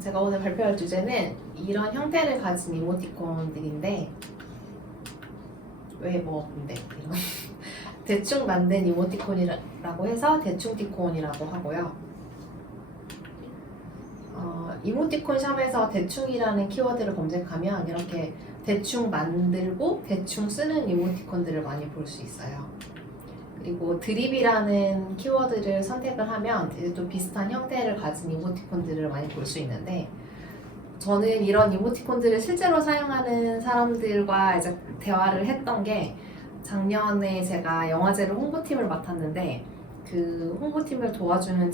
제가 오늘 발표할 주제는 이런 형태를 가진 이모티콘들인데 왜 뭐 근데 이런 대충 만든 이모티콘이라고 해서 대충티콘이라고 하고요. 이모티콘 샵에서 대충이라는 키워드를 검색하면 이렇게 대충 만들고 대충 쓰는 이모티콘들을 많이 볼 수 있어요. 그리고 드립이라는 키워드를 선택을 하면 이제 또 비슷한 형태를 가진 이모티콘들을 많이 볼 수 있는데, 저는 이런 이모티콘들을 실제로 사용하는 사람들과 이제 대화를 했던 게, 작년에 제가 영화제로 홍보팀을 맡았는데 그 홍보팀을 도와주는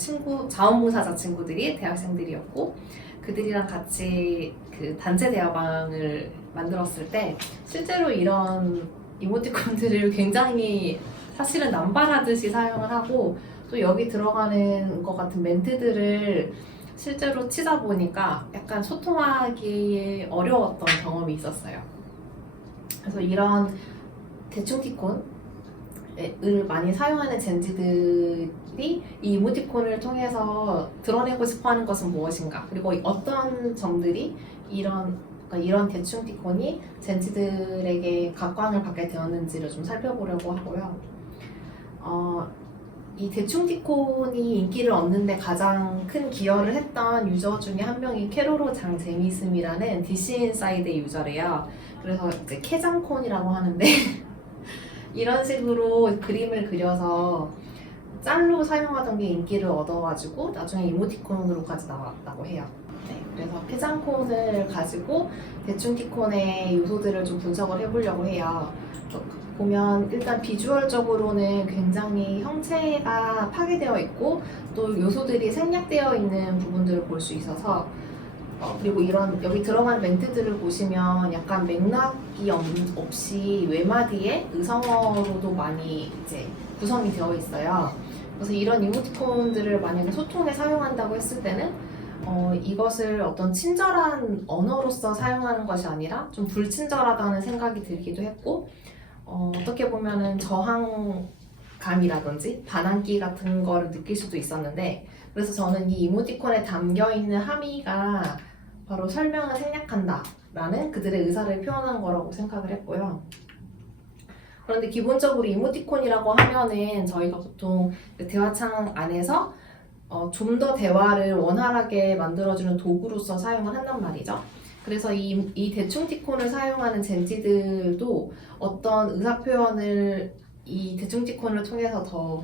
자원봉사자 친구들이 대학생들이었고, 그들이랑 같이 그 단체 대화방을 만들었을 때 실제로 이런 이모티콘들을 굉장히 사실은 남발하듯이 사용을 하고, 또 여기 들어가는 것 같은 멘트들을 실제로 치다 보니까 약간 소통하기 어려웠던 경험이 있었어요. 그래서 이런 대충티콘을 많이 사용하는 젠지들이 이 이모티콘을 통해서 드러내고 싶어 하는 것은 무엇인가, 그리고 어떤 점들이 이런 대충티콘이 젠지들에게 각광을 받게 되었는지를 좀 살펴보려고 하고요. 이 대충티콘이 인기를 얻는데 가장 큰 기여를 했던 유저 중에 한 명이 캐로로 장제미슴이라는 DC인사이드의 유저래요. 그래서 이제 캐장콘이라고 하는데 이런 식으로 그림을 그려서 짤로 사용하던 게 인기를 얻어가지고 나중에 이모티콘으로까지 나왔다고 해요. 네, 그래서 캐장콘을 가지고 대충티콘의 요소들을 좀 분석을 해보려고 해요. 보면 일단 비주얼적으로는 굉장히 형체가 파괴되어 있고 또 요소들이 생략되어 있는 부분들을 볼 수 있어서, 그리고 이런 여기 들어간 멘트들을 보시면 약간 맥락이 없이 외마디에 의성어로도 많이 이제 구성이 되어 있어요. 그래서 이런 이모티콘들을 만약에 소통에 사용한다고 했을 때는 이것을 어떤 친절한 언어로서 사용하는 것이 아니라 좀 불친절하다는 생각이 들기도 했고, 어떻게 보면은 저항감이라든지 반항기 같은 거를 느낄 수도 있었는데, 그래서 저는 이 이모티콘에 담겨있는 함의가 바로 설명을 생략한다 라는 그들의 의사를 표현한 거라고 생각을 했고요. 그런데 기본적으로 이모티콘이라고 하면은 저희가 보통 대화창 안에서 좀 더 대화를 원활하게 만들어주는 도구로서 사용을 한단 말이죠. 그래서 이 대충티콘을 사용하는 젠지들도 어떤 의사표현을 이 대충티콘을 통해서 더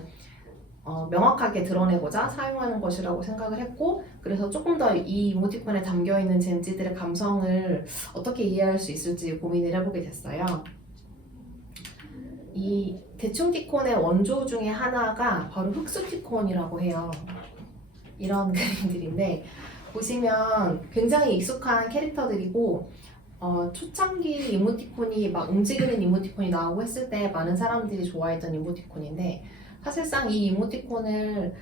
명확하게 드러내고자 사용하는 것이라고 생각을 했고, 그래서 조금 더 이 이모티콘에 담겨있는 젠지들의 감성을 어떻게 이해할 수 있을지 고민을 해보게 됐어요. 이 대충티콘의 원조 중에 하나가 바로 흑수티콘이라고 해요. 이런 그림들인데 보시면 굉장히 익숙한 캐릭터들이고, 초창기 이모티콘이 막 움직이는 이모티콘이 나오고 했을 때 많은 사람들이 좋아했던 이모티콘인데, 사실상 이 이모티콘을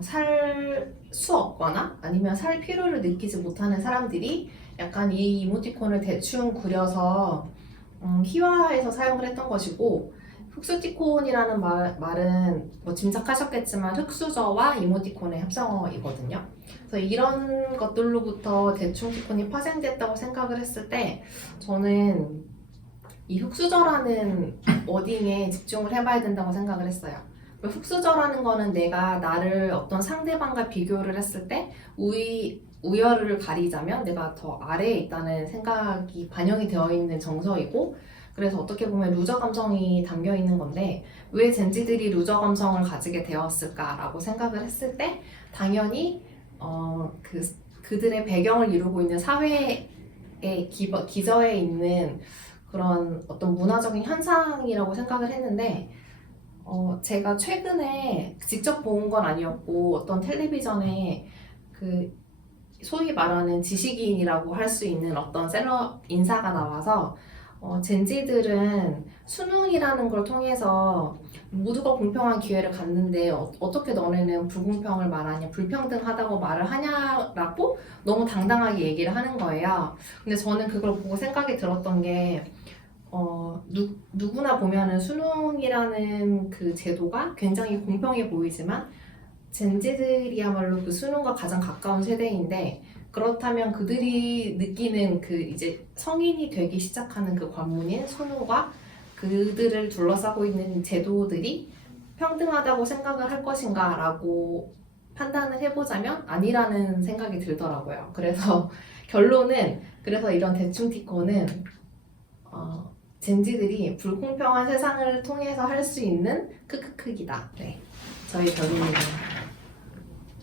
살 수 없거나 아니면 살 필요를 느끼지 못하는 사람들이 약간 이 이모티콘을 대충 그려서 희화해서 사용을 했던 것이고, 흑수티콘이라는 말은 뭐 짐작하셨겠지만 흑수저와 이모티콘의 합성어이거든요. 그래서 이런 것들로부터 대충티콘이 파생됐다고 생각을 했을 때, 저는 이 흑수저라는 워딩에 집중을 해봐야 된다고 생각을 했어요. 흑수저라는 거는 내가 나를 어떤 상대방과 비교를 했을 때 우열을 가리자면 내가 더 아래에 있다는 생각이 반영이 되어 있는 정서이고, 그래서 어떻게 보면 루저 감성이 담겨 있는 건데, 왜 젠지들이 루저 감성을 가지게 되었을까라고 생각을 했을 때, 당연히 그들의 배경을 이루고 있는 사회의 기저에 있는 그런 어떤 문화적인 현상이라고 생각을 했는데, 제가 최근에 직접 본 건 아니었고 어떤 텔레비전에 그 소위 말하는 지식인이라고 할 수 있는 어떤 셀럽 인사가 나와서 젠지들은 수능이라는 걸 통해서 모두가 공평한 기회를 갖는데 어떻게 너네는 불공평을 말하냐, 불평등하다고 말을 하냐라고 너무 당당하게 얘기를 하는 거예요. 근데 저는 그걸 보고 생각이 들었던 게, 누구나 보면은 수능이라는 그 제도가 굉장히 공평해 보이지만 젠지들이야말로 그 수능과 가장 가까운 세대인데, 그렇다면 그들이 느끼는 그 이제 성인이 되기 시작하는 그 관문인 선호가 그들을 둘러싸고 있는 제도들이 평등하다고 생각을 할 것인가 라고 판단을 해보자면 아니라는 생각이 들더라고요. 그래서 결론은 그래서 이런 대충티콘은 젠지들이 불공평한 세상을 통해서 할 수 있는 크크크기다. 네, 저희 결론입니다.